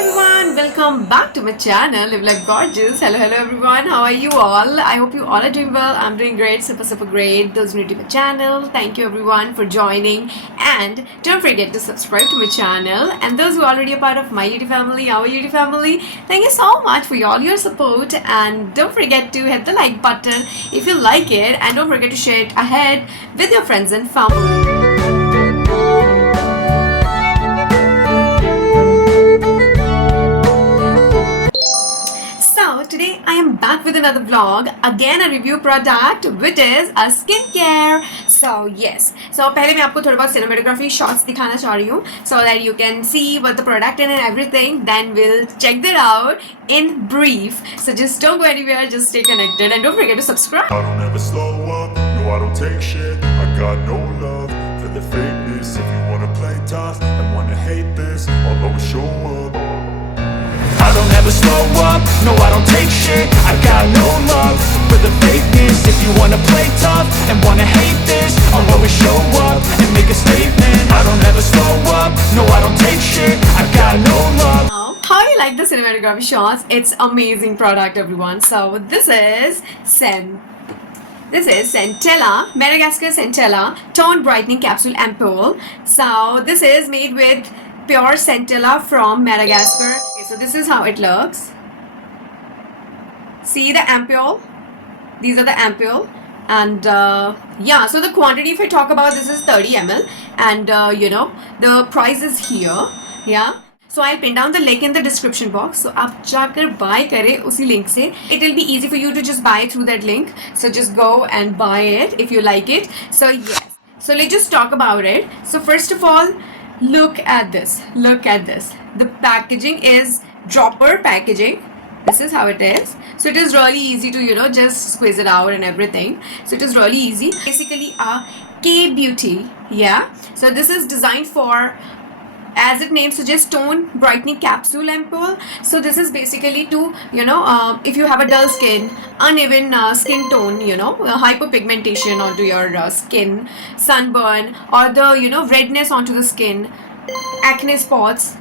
everyone, welcome back to my channel Live Like Gorgeous. Hello everyone, how are you all? I hope you all are doing well. I'm doing great, super great. Those new to my channel, thank you everyone for joining, and don't forget to subscribe to my channel. And those who are already a part of my YouTube family, our YouTube family, thank you so much for all your support, and don't forget to hit the like button if you like it, and don't forget to share it ahead with your friends and family. Today I am back with another vlog, again a review product which is a skincare. So yes, so पहले मैं आपको थोड़ा बहुत cinematography shots दिखाना चाह रही हूँ so that you can see what the product and everything. Then we'll check that out in brief. So just don't go anywhere, just stay connected and don't forget to subscribe. I don't ever slow up, no I don't take shit. I got no love for the fakeness. If you wanna play tough and wanna hate this, I'll always show up. I don't ever slow up, no I don't take shit. I got no love for the fakeness. If you wanna play tough and wanna hate this, I'll always show up and make a statement. I don't ever slow up, no I don't take shit. I got no love. How you like the cinematography shots? It's amazing product everyone. So this is Centella, Madagascar Centella Tone Brightening Capsule Ampoule. So this is made with pure Centella from Madagascar. Okay, so this is how it looks. See the ampoule? These are the ampoule. And yeah, so the quantity, if I talk about, this is 30 ml, and the price is here. Yeah, so I'll pin down the link in the description box. So आप जाकर buy करें उसी link से. It will be easy for you to just buy through that link. So just go and buy it if you like it. So yes, so let's just talk about it. So first of all, look at this. The packaging is dropper packaging. This is how it is. So it is really easy to just squeeze it out and everything. So it is really easy. Basically a K beauty. Yeah, so this is designed for, as it name suggests, tone brightening capsule ampoule. So this is basically to if you have a dull skin, uneven skin tone, hyperpigmentation onto your skin, sunburn, or the redness onto the skin, acne spots,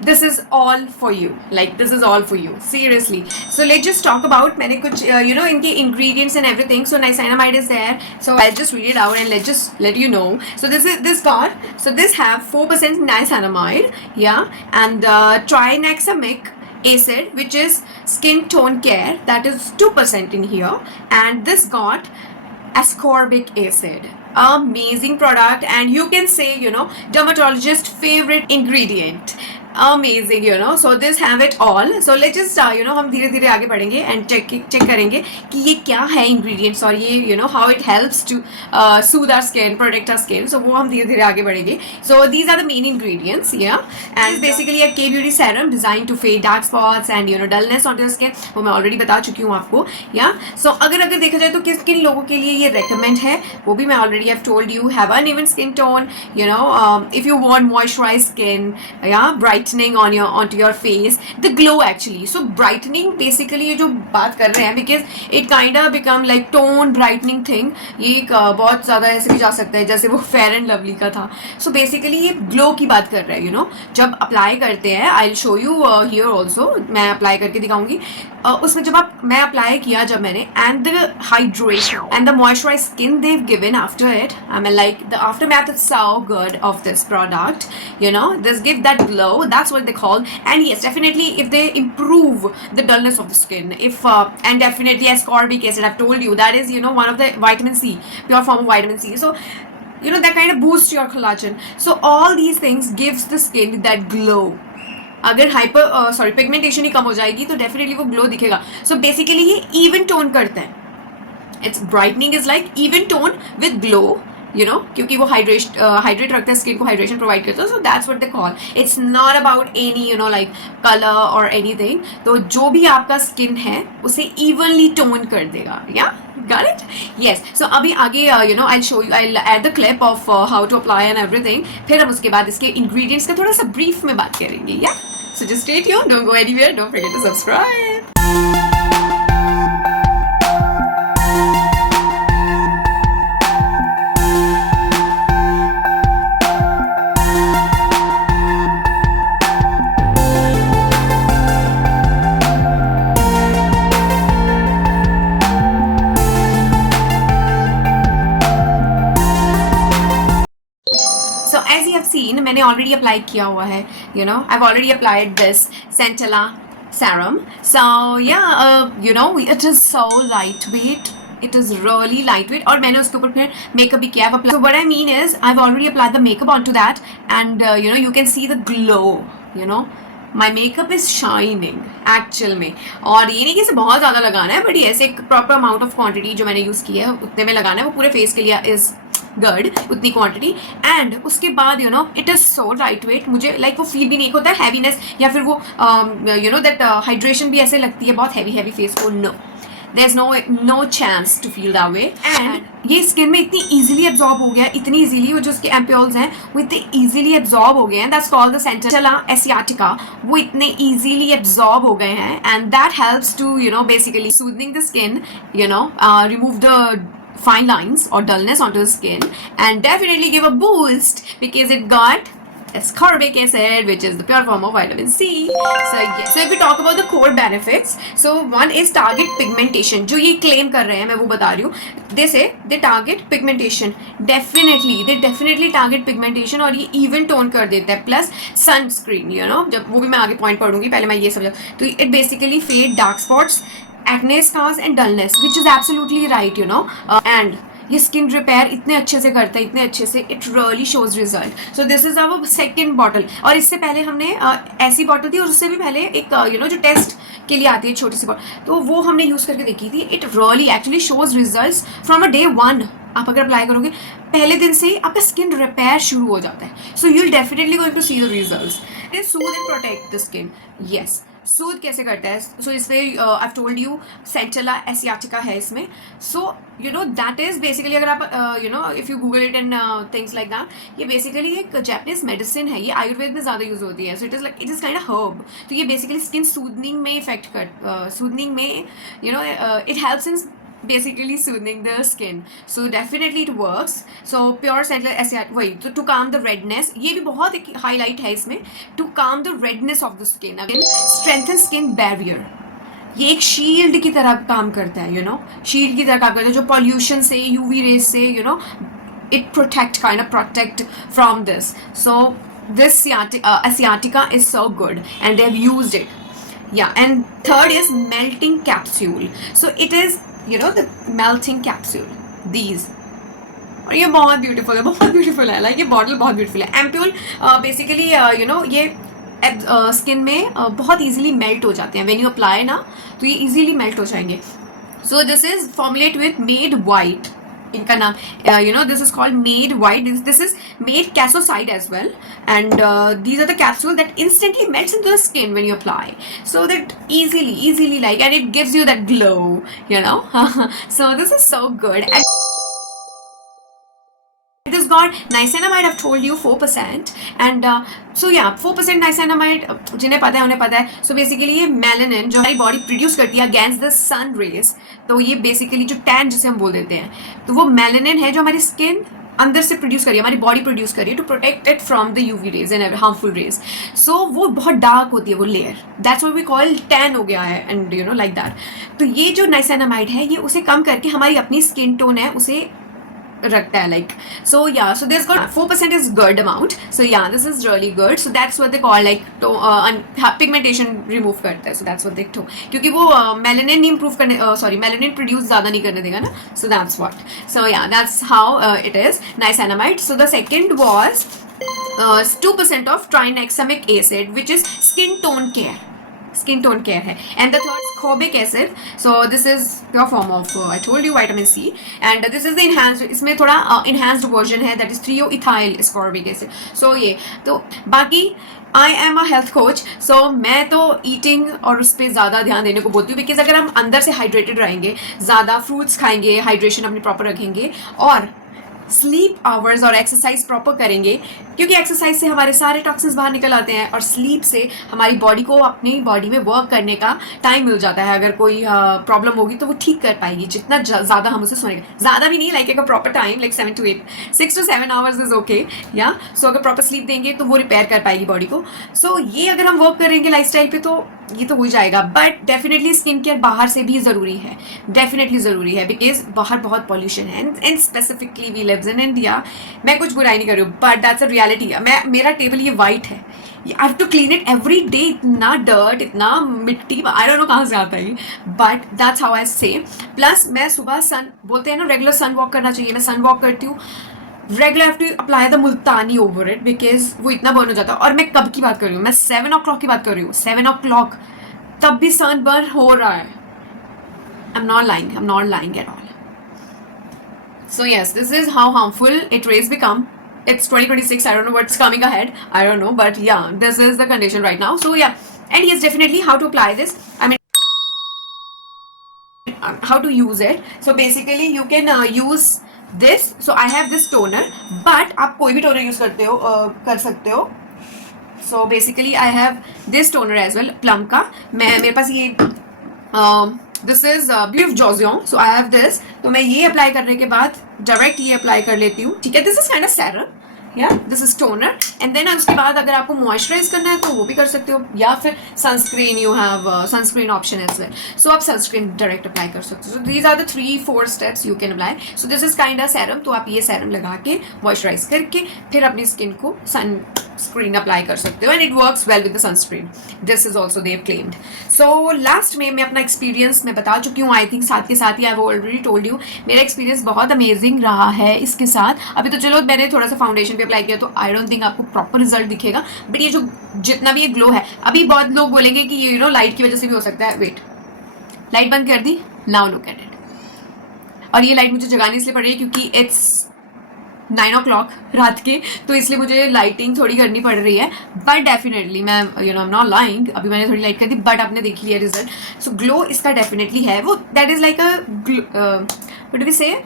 this is all for you. Like, this is all for you, seriously. So let's just talk about मैंने कुछ इनके ingredients and everything. So niacinamide is there, so I'll just read it out and let's just let you know. So this have 4% niacinamide, yeah, and trinexamic acid, which is skin tone care, that is 2% in here, and this got ascorbic acid. Amazing product, and you can say dermatologist favorite ingredient. Amazing, so this have it all. So let's just हम धीरे धीरे आगे बढ़ेंगे and check करेंगे कि ये क्या है ingredients, और ये how it helps to soothe our skin, protect our skin. So वो हम धीरे धीरे आगे बढ़ेंगे. So these are the main ingredients, yeah, and it's basically a K beauty serum designed to fade dark spots and dullness onto the skin. वो मैं already बता चुकी हूँ आपको, yeah. So अगर देखा जाए तो किन लोगों के लिए ये recommend है, वो भी मैं already have told you. Have uneven skin tone, if you want moisturized skin, yeah, brightening onto your face, the glow actually. So brightening basically ये जो बात कर रहे हैं, because it kind of become like tone brightening thing. ये एक बहुत ज़्यादा ऐसे भी जा सकता है जैसे वो फेयर एंड लवली का था. So basically ये ग्लो की बात कर रहा है. जब अप्लाई करते हैं, I'll show you here also, मैं अप्लाई करके दिखाऊंगी. उसमें मैं अप्लाई किया जब मैंने, and the hydration and the moisturized skin they've given after it, I mean, like, the aftermath is so good of this product. This give that glow. That's what they call. And yes, definitely if they improve the dullness of the skin, and definitely ascorbic acid, I've told you, that is one of the vitamin C, pure form of vitamin C. So that kind of boosts your collagen. So all these things gives the skin that glow. अगर पिगमेंटेशन ही कम हो जाएगी तो डेफिनेटली वो ग्लो दिखेगा. So basically ये even tone करते हैं. It's brightening is like even tone with glow, क्योंकि वो हाइड्रेट रखता है, स्किन को हाइड्रेशन प्रोवाइड करता है. So that's what they call. It's not about any like colour और एनीथिंग. तो जो भी आपका स्किन है उसे इवनली टोन कर देगा. या got it? Yes. So अभी आगे I'll show you, I'll add the clip of how to apply and everything. फिर हम उसके बाद इसके ingredients का थोड़ा सा brief में बात करेंगे. Yeah. So just stay tuned. Don't go anywhere. Don't forget to subscribe. Clean, मैंने ऑलरेडी अप्लाई किया हुआ है, you know I have already applied this Centella serum. So yeah, it is so lightweight. It is really lightweight. और मैंने उसके ऊपर फिर मेकअप भी किया. So what I mean is I've already applied the makeup onto that, and you can see the glow. My makeup is shining actual में. और ये नहीं कि इसे बहुत ज़्यादा लगाना है, बट ऐसे एक प्रॉपर अमाउंट ऑफ क्वांटिटी जो मैंने यूज़ की है उतने में लगाना है, वो पूरे फेस के लिए इज़ गुड, उतनी क्वांटिटी. एंड उसके बाद it is so light weight. मुझे लाइक वो फील भी नहीं होता है हैवीनेस या फिर वो दैट हाइड्रेशन भी ऐसे लगती है बहुत हैवी फेस को. No, there's no chance to feel that way. And ये स्किन में इतनी easily absorb हो गया, इतनी easily, वो जो उसके ampules हैं वो इतने easily absorb हो गए हैं. That's called the centella asiatica. वो इतने easily absorb हो गए हैं, and that helps to basically soothing the skin, remove the fine lines or dullness onto the skin, and definitely give a boost because it got ascorbic acid, which is the pure form of vitamin C. So yes. So if we talk about the core benefits, so one is target pigmentation. जो ये claim कर रहे हैं मैं वो बता रही हूँ. They say they target pigmentation. They definitely target pigmentation, और ये even tone कर देता है. Plus sunscreen, जब वो भी मैं आगे point पढ़ूंगी, पहले मैं ये समझा. तो it basically fade dark spots, acne scars and dullness, which is absolutely right, and ये स्किन रिपेयर इतने अच्छे से करता है, इतने अच्छे से, it really shows result. So this is our second bottle. और इससे पहले हमने ऐसी बॉटल थी, और उससे भी पहले एक जो टेस्ट के लिए आती है छोटी सी बॉटल, तो वो हमने यूज़ करके देखी थी. It really actually shows results from a day 1. आप अगर अप्लाई करोगे पहले दिन से ही आपका स्किन रिपेयर शुरू हो जाता है. So you will definitely going to see the results. It soothe and protect the skin. Yes, soothe कैसे करता है? सो इसमें I have told you centella asiatica है इसमें. सो दैट इज बेसिकली, अगर आप if you Google it and things like that, ये basically एक जैपनीज मेडिसिन है. ये आयुर्वेद में ज़्यादा यूज़ होती है. So it is kind of herb. तो ये बेसिकली स्किन सूदनिंग में इफेक्ट कर, सूदनिंग में it helps in basically soothing the skin. So definitely it works. So pure central asiatic, वही तो to calm the redness, ये भी बहुत एक highlight है इसमें, to calm the redness of the skin. Again, strengthen skin barrier. ये एक शील्ड की तरह काम करता है, शील्ड की तरह काम करता है, जो पॉल्यूशन से, यूवी रेज से, it protect from this. So this asiatica is so good, and they have used it. Yeah, and third is melting capsule. So it is the melting capsule, these. और ये बहुत ब्यूटीफुल है, लाइक ये बॉटल बहुत ब्यूटीफुल है. एम्प्यूल बेसिकली ये skin में बहुत इजीली मेल्ट हो जाते हैं. व्हेन यू अप्लाई ना, तो ये इजीली मेल्ट हो जाएंगे. सो this is formulate with made white. इनका नाम this is called made white. This is made casoside as well, and these are the capsule that instantly melts into the skin when you apply, so that easily like, and it gives you that glow, so this is so good. And this got niacinamide. I've told you 4%, and so yeah, 4% niacinamide. जिन्हें पता है उन्हें पता है. So basically ये मेलानिन जो हमारी body produce करती है अगेंस्ट द सन रेज, तो ये बेसिकली जो टैन जिसे हम बोल देते हैं, तो वो मेलानिन है जो हमारी स्किन अंदर से प्रोड्यूस करिए, हमारी बॉडी प्रोड्यूस करिए to protect it from the UV rays and harmful rays. So वो बहुत डार्क होती है वो layer, that's what we call tan हो गया है, एंड लाइक दैट. तो ये जो नाइसिनामाइड है, ये उसे कम करके हमारी अपनी स्किन टोन है उसे रखता है, like. So yeah, so this got 4% is good amount. So yeah, this is really good. So that's what they call like pigmentation remove करता है. So that's what they to, क्योंकि वो मेलानिन नहीं इंप्रूव करने, मेलानिन प्रोड्यूस ज़्यादा नहीं करने देगा ना. सो that's what. So yeah, that's how it is niacinamide. So the second was 2% of tranexamic acid, which is skin tone care है. And the third ascorbic acid. So this is pure form of I told you vitamin C, and this is the enhanced, इसमें थोड़ा enhanced version है, that is 3-ethyl ascorbic acid. So ये तो बाकी I am a health coach, so मैं तो eating और उस पर ज़्यादा ध्यान देने को बोलती हूँ, बिकॉज अगर हम अंदर से हाइड्रेटेड रहेंगे, ज़्यादा फ्रूट्स खाएंगे, हाइड्रेशन अपनी प्रॉपर रखेंगे, और स्लीप आवर्स और एक्सरसाइज प्रॉपर करेंगे, क्योंकि एक्सरसाइज से हमारे सारे टॉक्सिन्स बाहर निकल आते हैं, और स्लीप से हमारी बॉडी को अपनी बॉडी में वर्क करने का टाइम मिल जाता है. अगर कोई प्रॉब्लम होगी तो वो ठीक कर पाएगी जितना ज़्यादा हम उसे सोएंगे. ज़्यादा भी नहीं, लाइक एक प्रॉपर टाइम, लाइक 6 to 7 आवर्स इज ओके. या सो अगर प्रॉपर स्लीप देंगे तो वो रिपेयर कर पाएगी बॉडी को. सो ये अगर हम वर्क करेंगे लाइफ स्टाइल पे, तो ये तो हो जाएगा, बट डेफिनेटली स्किन केयर बाहर से भी ज़रूरी है, डेफिनेटली ज़रूरी है, बिकॉज बाहर बहुत पॉल्यूशन है and specifically we lives in India. मैं कुछ बुराई नहीं कर रही हूँ, बट दैट्स अ रियलिटी. मेरा टेबल ये वाइट है, I have to clean it every day. इतना डर्ट, इतना मिट्टी, आई डोंट नो कहाँ से आता है ये, बट दैट्स हाउ आई से. प्लस मैं सुबह सन बोलते हैं ना, रेगुलर सन वॉक करना चाहिए, मैं सन वॉक करती हूँ regular. Have to apply the Multani over it because वो इतना बर्न हो जाता है. और मैं कब की बात कर रही हूँ, मैं 7 o'clock की बात कर रही हूँ, 7 o'clock, तब भी सन बर्न हो रहा है. I'm not lying at all. So yes, this is how harmful it rays become. It's 2026, I don't know what's coming ahead, I don't know, but yeah, this is the condition right now. So yeah, and yes, definitely how to apply this, I mean how to use it. So basically you can use this. So I have this toner, but आप कोई भी toner use कर सकते हो. So basically I have this toner as well, Plum का. मेरे पास ये दिस इज ब्लिफ जॉजियन. So I have this. तो मैं ये अप्लाई करने के बाद डायरेक्ट ये अप्लाई कर लेती हूँ, ठीक है. This is kind of serum, या this is toner. And then उसके बाद अगर आपको मॉइस्चराइज करना है तो वो भी कर सकते हो, या फिर sunscreen, you have sunscreen option as well. So आप सनस्क्रीन डायरेक्ट अप्लाई कर सकते हो. So these are the 3-4 steps you can apply. So this is kind of serum. तो आप ये सेरम लगा के मॉइस्चराइज करके फिर अपनी स्किन को सनस्क्रीन अप्लाई कर सकते हो, and it works well with the sunscreen. This is also dev claimed. So last में मैं अपना एक्सपीरियंस मैं बता चुकी हूँ. आई थिंक साथ के साथ ही आई ऑलरेडी टोल्ड यू, मेरा एक्सपीरियंस बहुत अमेजिंग रहा है इसके साथ. अभी तो चलो मैंने थोड़ा सा फाउंडेशन भी अप्लाई किया, तो आई डोंट थिंक आपको प्रॉपर रिजल्ट दिखेगा, बट ये जो जितना भी ये ग्लो है, अभी बहुत लोग बोलेंगे कि ये लाइट की वजह से भी हो सकता है. वेट, लाइट बंद कर दी, नाउ लुक एट इट. और ये लाइट मुझे जगाने इसलिए पड़ रही है क्योंकि इट्स 9 o'clock रात के, तो इसलिए मुझे लाइटिंग थोड़ी करनी पड़ रही है. बट डेफिनेटली मैं आई एम नॉट लाइंग, अभी मैंने थोड़ी लाइट कर दी, बट आपने देख लिया रिजल्ट. सो ग्लो इसका डेफिनेटली है. वो that is like a what do we say,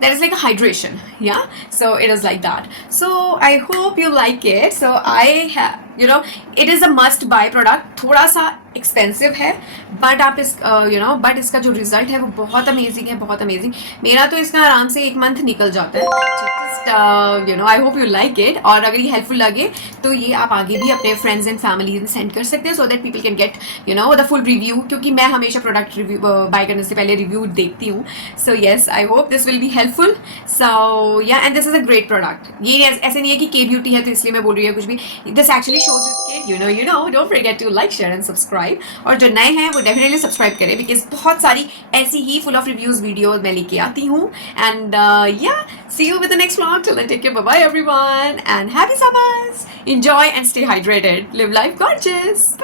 that is like a hydration, yeah. So it is like that. So I hope you like it. So I have, it is a must buy product. थोड़ा सा एक्सपेंसिव है, बट आप इस बट इसका जो रिजल्ट है वो बहुत अमेजिंग है, बहुत अमेजिंग. मेरा तो इसका आराम से 1 month निकल जाता है. I hope you like it. और अगर ये हेल्पफुल लगे तो ये आप आगे भी अपने फ्रेंड्स एंड फैमिली में सेंड कर सकते हैं, so that people can get the full review, क्योंकि मैं हमेशा प्रोडक्ट रिव्यू बाय करने से पहले रिव्यू देखती हूँ. So yes, I hope this will be helpful. So yeah, and this is a great product. ये ऐसे नहीं है कि के ब्यूटी है तो इसलिए मैं बोल रही हूँ कुछ भी. This actually shows it, don't forget to like, share and subscribe. और जो नए हैं वो डेफिनेटली सब्सक्राइब करें, बिकॉज बहुत सारी ऐसी ही फुल ऑफ रिव्यूज वीडियो मैं लेके आती हूँ. And yeah, see you with the next vlog. Till then take care, bye bye everyone, and happy summers. Enjoy and stay hydrated. Live life gorgeous.